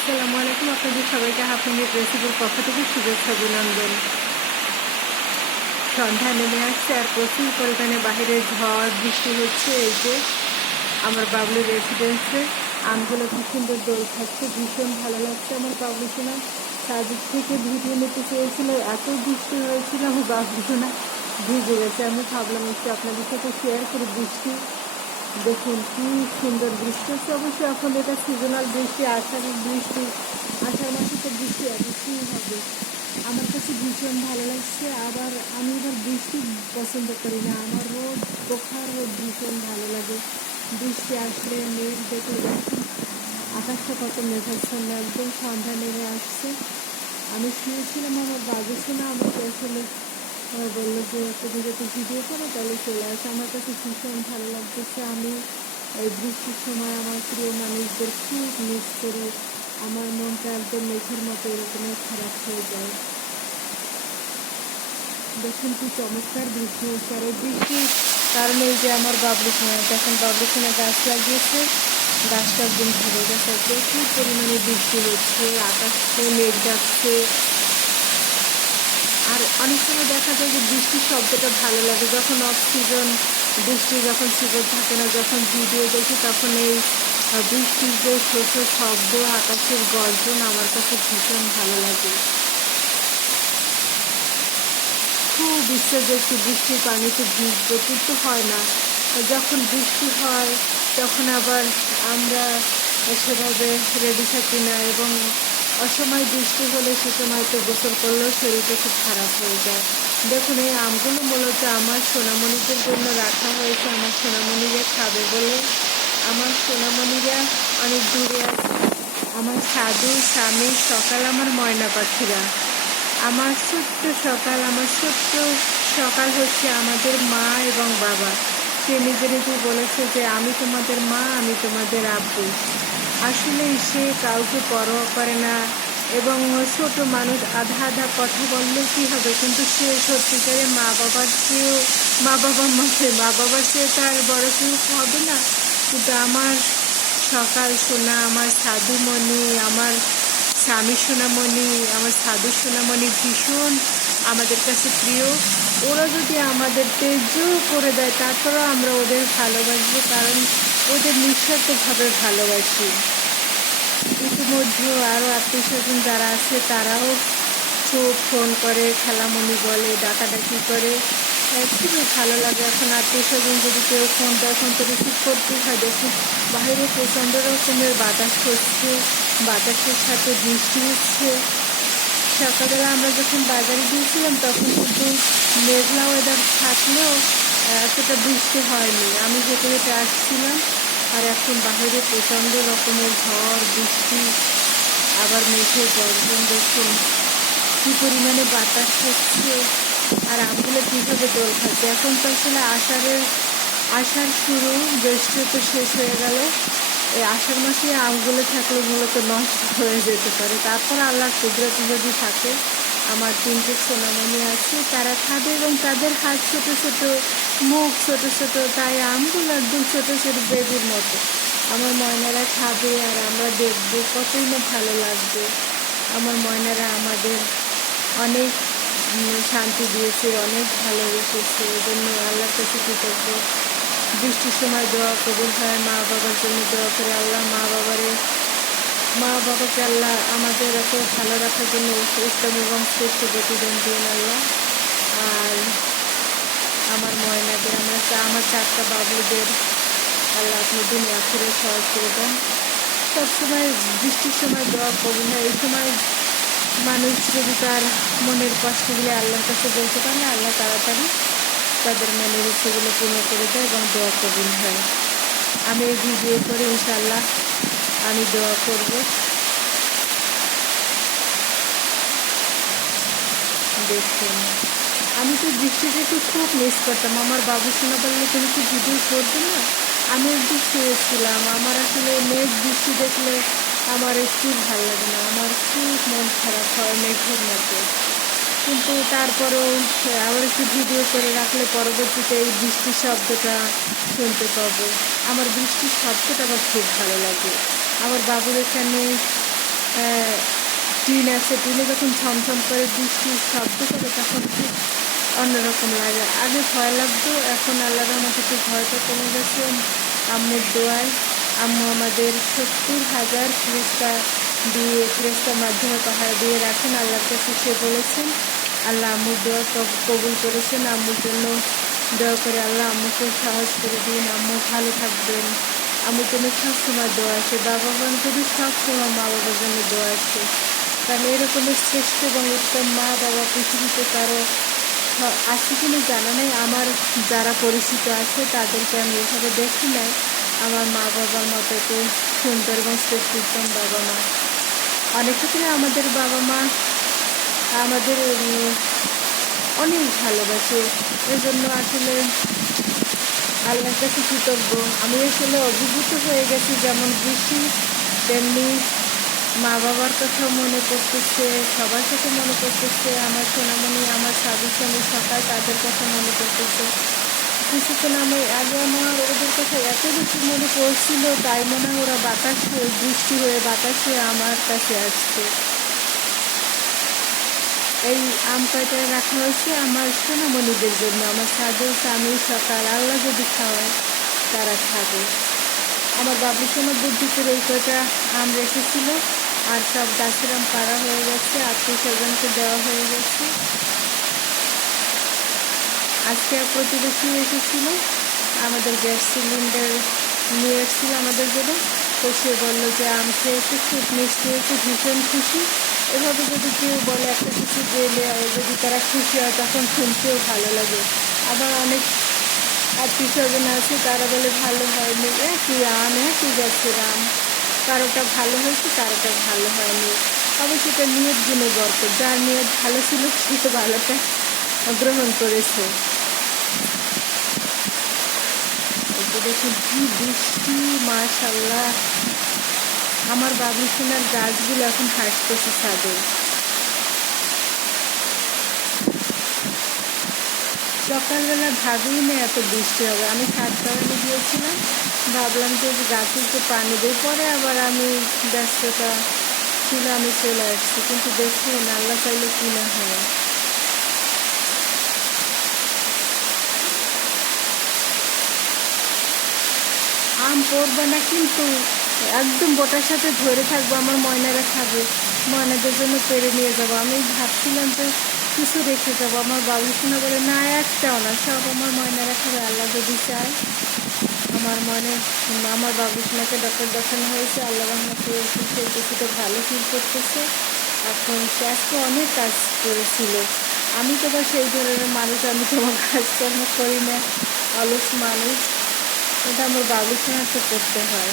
আসসালামু আলাইকুম। আপনাদের সবাইকে হাফিনের রেসিপির পক্ষ থেকে শুভেচ্ছা অভিনন্দন। সন্ধ্যা নেমে আসছে আর প্রচুর পরিমাণে বাহিরে ঝড় বৃষ্টি হচ্ছে। এই যে আমার বাবলুর রেসিডেন্সে আমগুলো কি সুন্দর দোল খাচ্ছে, ভীষণ ভালো লাগছে। আমার বাবলু সোনা চারদিক থেকে ভিডিও নিতে চেয়েছিল, এত বৃষ্টি হয়েছিল আমার বাবলু সোনা ভিজে গেছে। আমি ভাবলাম একটু আপনাদের সাথে শেয়ার করি বৃষ্টি। দেখুন কি সুন্দর বৃষ্টি হচ্ছে। অবশ্যই এখন এটা সিজনাল বৃষ্টি, আষাঢ়ের বৃষ্টি, আষাঢ় মাসে তো বৃষ্টি অবশ্যই হবে। আমার কাছে ভীষণ ভালো লাগছে। আবার আমি এবার বৃষ্টি পছন্দ করি না, আমার রোদ, প্রখর রোদ ভীষণ ভালো লাগে। বৃষ্টি আসলে মেঘ দেখে দেখুন আকাশটা কত মেঘাচ্ছন্ন, একদম সন্ধ্যা নেমে আসছে। আমি শুয়েছিলাম, আমার বাবু শোনা আমাকে আসলে বললো যে তুমি যদি ভিডিও করো তাহলে চলে আসে। আমার কাছে ভীষণ ভালো লাগতেছে। আমি এই বৃষ্টির সময় আমার প্রিয় মানুষদের খুব মিস করি। আমার মনটা একদম মেঘের মতো এরকমই খারাপ হয়ে যায়। দেখুন কি চমৎকার বৃষ্টি হচ্ছে। আর এই বৃষ্টির কারণে এই যে আমার বাবলুখানা, দেখেন বাবলুখানা গাছ লাগিয়েছে, গাছটা একদম ভরে গেছে। প্রচুর পরিমাণে বৃষ্টি হচ্ছে, আকাশে মেঘ ডাকছে। আর অনেক সময় দেখা যায় যে বৃষ্টির শব্দটা ভালো লাগে, যখন অফ সিজন বৃষ্টি, যখন সিজন থাকে না, যখন ভিডিও দেখি তখন এই বৃষ্টির যে ছোট শব্দ, আকাশের গর্জন আমার কাছে ভীষণ ভালো লাগে। খুব ইচ্ছে যে একটু বৃষ্টির পানিতে ভিজবো, কিন্তু হয় না। যখন বৃষ্টি হয় তখন আবার আমরা সেভাবে রেডি থাকি না, এবং অসময় বৃষ্টি হলে সে সময় তো গোসল করলেও শরীরটা খুব খারাপ হয়ে যায়। দেখুন এই আমগুলো মূলত আমার সোনামণিদের জন্য রাখা হয়েছে, আমার সোনামণিরা খাবে বলে। আমার সোনামণিরা অনেক দূরে আছে, আমার সাধু স্বামী সকাল, আমার ময়না পাখিরা। আমার ছোট্ট সকাল, আমার ছোট্ট সকাল হচ্ছে আমাদের মা এবং বাবা। সে নিজে নিজেই বলেছে যে আমি তোমাদের মা, আমি তোমাদের আব্বু। আসলে সে কাউকে পরোয়া করে না, এবং ছোট মানুষ আধা আধা কথা বললে কী হবে, কিন্তু সে সত্যিকারে মা বাবার চেয়েও, মা বাবার মতে, মা বাবার চেয়ে তার বড় কেউ হবে না। কিন্তু আমার সকাল সোনা, আমার সাধুমণি, আমার স্বামী সোনামণি, আমার সাধু সোনামণি ভীষণ আমাদের কাছে প্রিয়। ওরা যদি আমাদের তেজও করে দেয় তারপরেও আমরা ওদের ভালোবাসবো, কারণ ওদের নিঃস্বার্থভাবে ভালোবাসি। ইতিমধ্যে আরও আত্মীয় স্বজন যারা আছে তারাও খুব ফোন করে, খালামণি বলে, ডাকাডাকি করে। খুবই ভালো লাগে। এখন আত্মীয় স্বজন যদি কেউ ফোন দেয়, ফোন তো রিসিভ করতেই হয়। দেখুন বাইরে প্রচণ্ড রকমের বাতাস হচ্ছে, বাতাসের সাথে বৃষ্টি হচ্ছে। সকালবেলা আমরা যখন বাজারে গিয়েছিলাম তখন কিন্তু মেঘলা ওয়েদার থাকলেও এতটা বৃষ্টি হয়নি। আমি হেঁটে হেঁটে আসছিলাম, আর এখন বাইরে প্রচণ্ড রকমের ঝড় বৃষ্টি, আবার মেঘের গর্জন। দেখুন কী পরিমাণে বাতাস হচ্ছে, আর আমগুলো কীভাবে দোল খাচ্ছে। এখন তো আসলে আষাঢ় শুরু, জ্যৈষ্ঠ তো শেষ হয়ে গেল। এই আষাঢ় মাসে আমগুলো থাকলে মূলত নষ্ট হয়ে যেতে পারে। তারপর আল্লাহর কুদরতে যদি থাকে, আমার 3টে সোনামণি আছে, তারা খাবে, এবং তাদের হাত ছোট ছোট, মুখ ছোট ছোট, তাই আমগুলো একদম ছোট ছোট বেবির মতো। আমার ময়নারা খাবে আর আমরা দেখবো, কতই না ভালো লাগবে। আমার ময়নারা আমাদের অনেক শান্তি দিয়েছে, অনেক ভালোবেসেছে, এই জন্য আল্লাহর কাছে কৃতজ্ঞ। বৃষ্টির সময় দোয়া কবুল হয়, মা বাবার জন্য দোয়া করে আল্লাহ মা বাবাকে আল্লাহ আমাদের এত ভালো রাখার জন্য উত্তম এবং শ্রেষ্ঠ প্রতিদান দিন আল্লাহ। আর আমার ময়নাদের, আমার 4টা বাবুদের আল্লাহ আপনি দিন আখেরে সহজ করে দেন। সবসময় বৃষ্টির সময় দোয়া কবুল হয়। এই সময় মানুষ যদি তার মনের কষ্টগুলি আল্লাহর কাছে বলতে পারে, আল্লাহ তাড়াতাড়ি তাদের মনের ইচ্ছেগুলো পূর্ণ করে দেয় এবং দোয়া কবুল হয়। আমি এই ভিডিও করে ইনশাআল্লাহ আমি দোয়া করব। দেখুন আমি তো বৃষ্টিটাকে খুব মিস করতাম। আমার বাবু শোনা বললে তুমি কি ভিডিও করবে না, আমি একটু শুয়েছিলাম। আমার আসলে মেঘ বৃষ্টি দেখলে আমার একটু ভালো লাগে না, আমার খুব মন খারাপ হয় মেঘের মতো। কিন্তু তারপরেও আবার একটু ভিডিও করে রাখলে পরবর্তীতে এই বৃষ্টির শব্দটা শুনতে পাবো। আমার বৃষ্টির শব্দটা আমার খুব ভালো লাগে। আমার বাবুর এখানে টিন আছে, টিনে যখন ঝমঝম করে বৃষ্টির শব্দ করে তখন খুব অন্যরকম লাগে। আগে ভয় লাগতো, এখন আল্লাহর রহমতে একটু ভয়টা কমে গেছে আম্মুর দোয়ায়। আম্মু আমাদের 70,000 ফেরেশতার মাধ্যমে পাহাড় দিয়ে রাখেন আল্লাহর কাছে। সে বলেছেন, আল্লাহ আম্মুর দোয়া কবুল করেছেন। আম্মুর জন্য দোয়া করে আল্লাহ আম্মুকে সাহস করে দিন, আম্মু ভালো থাকবেন। আম্মুর জন্য সবসময় দোয়া আছে, বাবা মার যদি সবসময় মা বাবার জন্য দোয়া আছে। কারণ এরকমের শ্রেষ্ঠ এবং উত্তম মা বাবা পৃথিবীতে কারো আছে কিনা জানা নেই। আমার যারা পরিচিত আছে তাদেরকে আমি এভাবে দেখি নাই আমার মা বাবার মতো এত সুন্দর এবং শ্রেষ্ঠ উত্তম বাবা মা। অনেক ক্ষেত্রে আমাদের বাবা মা আমাদের অনেক ভালোবাসে, এই জন্য আসলে আল্লাহর কাছে কৃতজ্ঞ। আমি আসলে অভিভূত হয়ে গেছি, যেমন বৃষ্টি তেমনি মা বাবার কথা মনে পড়তেছে, সবার কথা মনে পড়তেছে। আমার সোনামণি, আমার স্বামী সকাল, তাদের কথা মনে পড়তেছে। কিছুক্ষণ আগে আমার ওদের কথা এত বেশি মনে পড়ছিল, তাই মনে হয় ওরা বাতাস হয়ে, বৃষ্টি হয়ে বাতাস হয়ে আমার কাছে আসছে। এই আম কয়টা রাখা হয়েছে আমার সোনামণিদের জন্য, আমার সাদের স্বামী সকাল, আল্লাহ যদি খাওয়ায় তারা খাবে। আমার বাবু সোনা বুদ্ধিপুর এই কয়টা আম রেখেছিল, আর সব গাছের আম পাড়া হয়ে গেছে, আত্মীয় স্বজনকে দেওয়া হয়ে গেছে। আজকে প্রতিবেশী এসেছিল, আমাদের গ্যাস সিলিন্ডার নিয়ে এসেছিল আমাদের জন্য। তো সে বললো যে আম খেয়েছে, খুব মিষ্টি হয়েছে, ভীষণ খুশি। এভাবে যদি কেউ বলে একটা কিছু গেলে যদি তারা খুশি হয় তখন শুনতেও ভালো লাগে। আবার অনেক আত্মীয় স্বজন আছে, তারা বলে ভালো হয়নি, একই আম, একই গাছের আম, কারোটা ভালো হয়েছে কারোটা ভালো হয়নি। অবশ্য সেটা নিয়ত গুণে বরকত, যার নিয়ত ভালো ছিল সে তো ভালোটা গ্রহণ করেছে। দেখুন কি বৃষ্টি, মাশাআল্লাহ। আমার বাবু সোনার গাছগুলো এখন হাসতেছে ছাদে। সকালবেলা ভাবিই না এত বৃষ্টি হবে। আমি ছাদ বাগানে গিয়েছিলাম, ভাবলাম যে গাছে একটু পানি দিই, পরে আবার আমি ব্যস্ততা ছিল, আমি চলে আসছি। কিন্তু দেখুন আল্লাহ চাইলে কি না হয়। আম পড়বে না কিন্তু একদম বোটার সাথে ধরে থাকবো, আমার ময়নারা খাবে, ময়নাদের জন্য পেরে নিয়ে যাবো। আমি ভাবছিলাম যে কিছু রেখে যাবো, আমার বাবু শোনা বলে না একটাও না, সব আমার ময়নারা খাবে আল্লাহ যদি চায়। আমার বাবু সোনাকে ডক্টর দেখানো হয়েছে, আল্লাহ রহমতে সে কিছুটা ভালো ফিল করতেছে এখন। সে আজকে অনেক কাজ করেছিল। আমি তো বা সেই ধরনের মানুষ, আমি তো আমার কাজকর্ম করি না, অলস মানুষ। এটা আমার বাবু সোনাকে করতে হয়।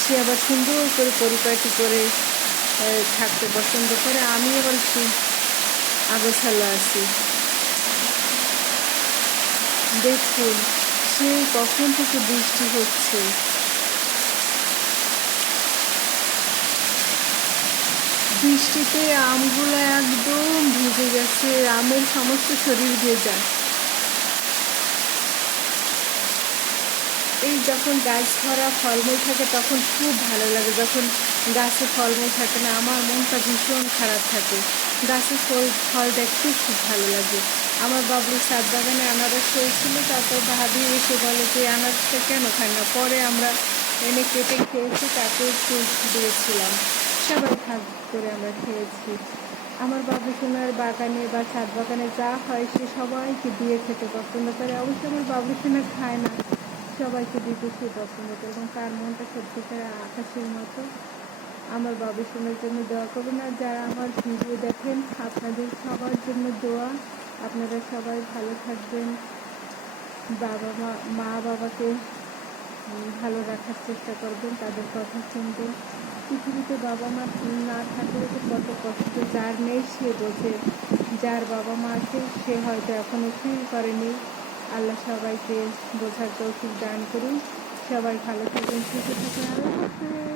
সে আবার সুন্দর করে পরিপাটি করে থাকতে পছন্দ করে, আমি আবার একটু আগোছালো আছি। দেখুন সে কখন থেকে বৃষ্টি হচ্ছে। বৃষ্টিতে আমগুলো একদম ভিজে গেছে, আমের সমস্ত শরীর ভেজা। এই যখন গাছ ভরা ফলমূল থাকে তখন খুব ভালো লাগে, যখন গাছে ফলমূল থাকে না আমার মনটা ভীষণ খারাপ থাকে। গাছে ফল দেখতে খুব ভালো লাগে। আমার বাবুর ছাদ বাগানে আনারস হয়েছিল, তারপর ভাবি এসে বলে যে আনারসটা কেন খায় না, পরে আমরা এনে কেটে খেয়েছি, তাকে একটু দিয়েছিলাম, সবাই ভাগ করে আমরা খেয়েছি। আমার বাবু সোনার বাগানে বা ছাদ বাগানে যা হয় সে সবাইকে দিয়ে খেতে পছন্দ করে। অবশ্য আমার বাবু সোনা খায় না, সবাইকে দিতে সে পছন্দ করে, এবং তার মনটা সত্যিকার আকাশের মতো। আমার বাবু সোনার জন্য দোয়া করবেন, আর যারা আমার ভিডিও দেখেন আপনাদের সবার জন্য দোয়া। আপনারা সবাই ভালো থাকবেন, মা বাবাকে ভালো রাখার চেষ্টা করবেন, তাদের কথা শুনবেন। পৃথিবীতে বাবা মা না থাকলে তো কত কষ্ট, যার নেই সে বোঝে, যার বাবা মা আছে সে হয়তো এখনও ফিল করেনি। আল্লাহ সবাইকে বোঝার তৌফিক দান করুন। সবাই ভালো থাকবেন, সুস্থ থাকবেন। আল্লাহ হাফেজ।